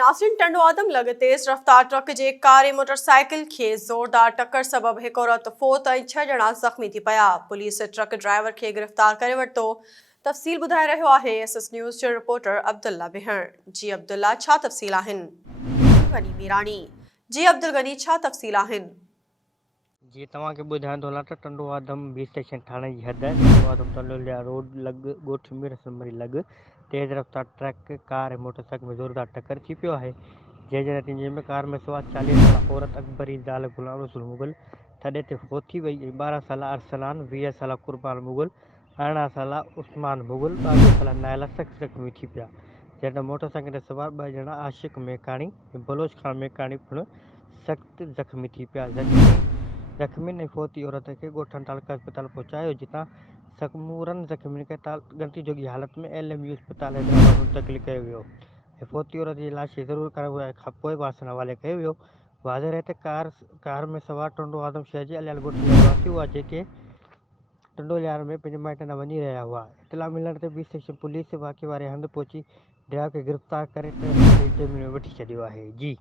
नासिन टंडवादम लॻ तेज़ रफ़्तार ट्रक जे कार ऐं मोटरसाइकिल खे ज़ोरदार टक्कर सबबि हिकु औरत फ़ौत ऐं 6 ॼणा ज़ख़्मी थी पिया। पुलिस ट्रक ड्राइवर खे गिरफ़्तार करे वरितो। तफ़सील ॿुधाए रहियो आहे SS न्यूज़ जो रिपोर्टर अब्दुल्ला बेहर। जी अब्दुल्ला, छा तफ़सील आहिनि? मीरानी जी अब्दुल गनी, छा तफ़सील आहिनि? जी तव्हांखे ॿुधाइण थो हलां त टंडवादम बी स्टेशन थाणे जी हद टंडवादम तलोलिया रोड लॻ ॻोठ मीरसमरी लॻ तेज़ रफ़्तार ट्रक कार ऐं मोटरसाइकिल में ज़ोरदार टक्कर थी पियो आहे। जंहिंजे नतीजे में कार में सवार 40 साल औरत अकबरी ज़ाल गुलाम रसूल मुग़ल थॾे ते फ़ौत थी वई ऐं 12 साल अरसलान, 20 साल कुर्बान मुग़ल, 18 साल उस्मान मुग़ल, 22 साल नायला सख़्त ज़ख़्मी थी पिया। जंहिं मोटरसाइकिल ते सवार 2 ॼणा आशिक़ मेकाणी ऐं बलोच खान मेकाणी पिणु सख़्त ज़ख़्मी थी पिया। ज़ख़्मियुनि ऐं फ़ौती औरत खे ॻोठनि तालुका अस्पताल पहुचायो, जितां समूरनि ज़ख़्मियुनि खे ॻणती जोगी हालत में LMU अस्पताल हैदराबाद मुंतक़िल कयो वियो ऐं फ़ौती औरत जी लाश खे ज़रूर कराइण खां पोइ वासन हवाले कयो वियो। वाज़े रहे त कार में सवार टंडवादम शहर जे अलियाल ॻोठ जा रहवासी हुआ, जेके टंडोलियार में पंहिंजे माइटनि ॾांहुं वञी रहिया हुआ। इतला मिलण ते बी स्टेशन पुलिस वाक़े वारे हंधि पहुची ड्राइवर खे गिरफ़्तार करे ज़मीन में वठी छॾियो आहे। जी।